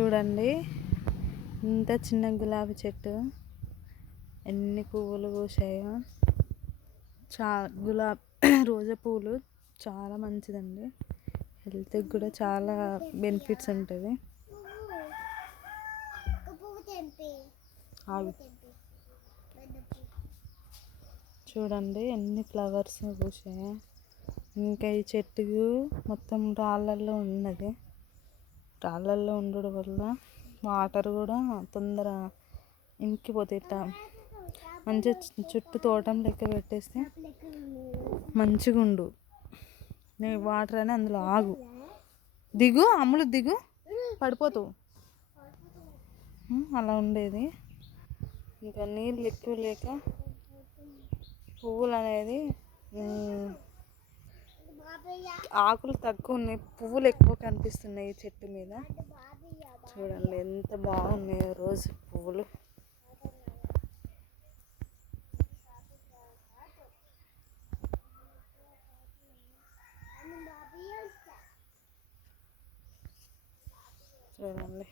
చూడండి ఇంత చిన్న గులాబీ చెట్టు ఎన్ని పువ్వులు పూసాయో. రోజా పువ్వులు చాలా మంచిదండి, హెల్త్కి కూడా చాలా బెనిఫిట్స్ ఉంటుంది. చూడండి ఎన్ని ఫ్లవర్స్ పూసాయో. ఇంకా ఈ చెట్టు మొత్తం రాళ్ళల్లో ఉన్నది. రాళ్ళల్లో ఉండడం వల్ల వాటర్ కూడా తొందర ఇంకిపోతాయి. ఇట్లా మంచిగా చుట్టూ తోటం లెక్క పెట్టేస్తే మంచిగా ఉండు. వాటర్ అని అందులో ఆగు, దిగు అమ్ములు దిగు, పడిపోతావు. అలా ఉండేది. ఇంకా నీళ్ళు ఎక్కువ లేక పువ్వులు అనేది ఆకులు తక్కువ ఉన్నాయి, పువ్వులు ఎక్కువ కనిపిస్తున్నాయి చెట్టు మీద. చూడండి ఎంత బాగున్నాయో రోజు పువ్వులు. చూడండి